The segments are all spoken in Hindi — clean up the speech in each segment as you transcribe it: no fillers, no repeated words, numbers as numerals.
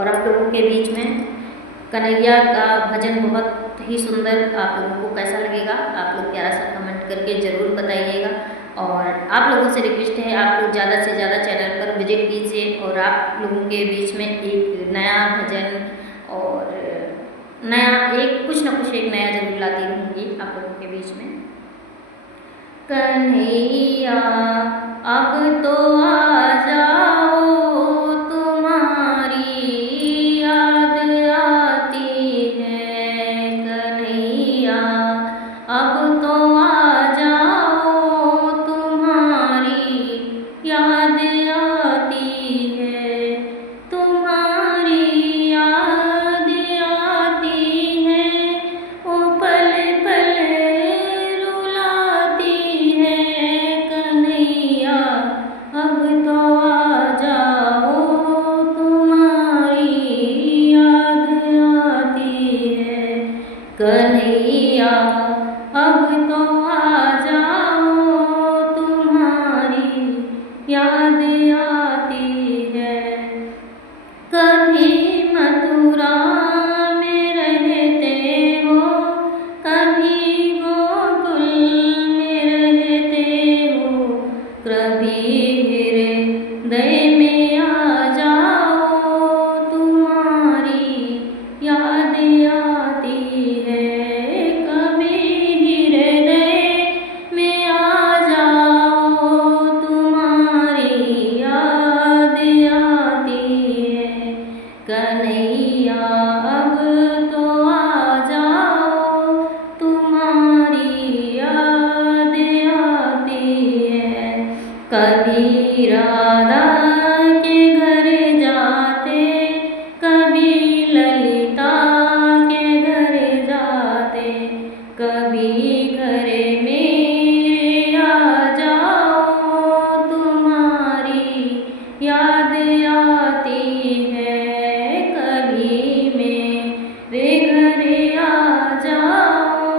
और आप लोगों के बीच में कन्हैया का भजन बहुत ही सुंदर। आप लोगों को कैसा लगेगा आप लोग प्यारा सा कमेंट करके ज़रूर बताइएगा। और आप लोगों से रिक्वेस्ट है, आप लोग ज़्यादा से ज़्यादा चैनल पर विजिट कीजिए और आप लोगों के बीच में एक नया भजन और नया एक कुछ ना कुछ एक नया जरूर लाती रहूँगी आप लोगों के बीच में। कन्हैया अब तो आ जाओ, तुम्हारी याद आती है। कन्हैया अब तो आ जाओ, तुम्हारी याद आती है। तुम्हारी याद आती है, ओ पल पल रुलाती है। कन्हैया अब तो आ जाओ, तुम्हारी याद आती है। कन्हैया अब तो आ जाओ, तुम्हारी याद आती है। कभी मथुरा में रहते हो, कभी गोकुल में रहते हो, कभी हृदय में आ जाओ, तुम्हारी याद आती है। कभी हृदय में आ जाओ, तुम्हारी याद आती है। कन्हैया अब तो आ जाओ, तुम्हारी याद आती है। कभी राधा के घर जाते, कभी ललिता के घर जाते, कभी घर मेरे आ जाओ, तुम्हारी याद आती है। कभी मेरे घर आ जाओ,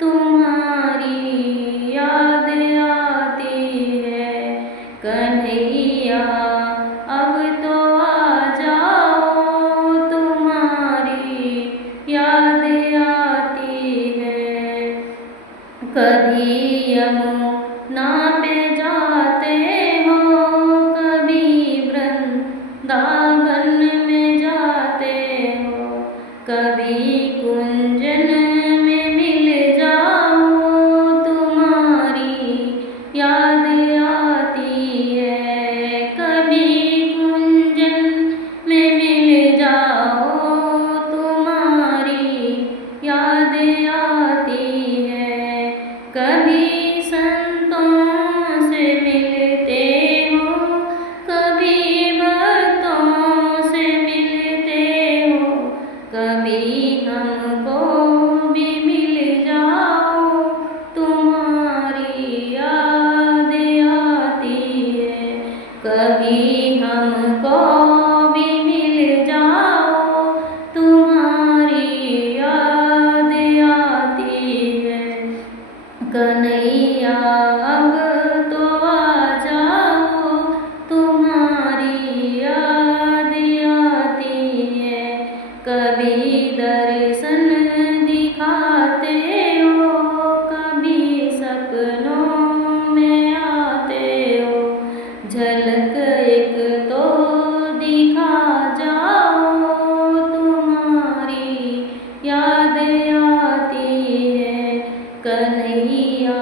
तुम्हारी याद आती है। कन्हैया अब तो आ जाओ, तुम्हारी याद आती है। कभी यमुना पे जाते हो, कभी वृंदावन में जाते हो, कभी कुंजन में मिल जाओ, तुम्हारी याद आती है। कभी कुंजन में मिल जाओ, तुम्हारी याद आती है। कभी संतों से मिलते हो, कभी भक्तों से मिलते हो, कभी हमको भी मिल जाओ, तुम्हारी याद आती है। कभी हमको भी मिल जाओ, तुम्हारी याद आती है। कन्हैया अब तो आ जाओ, तुम्हारी याद आती है। कभी दर्शन दिखाते हो, कभी सपनों में आते हो, झलक एक तो दिखा जाओ, तुम्हारी याद आती है। कन्हैया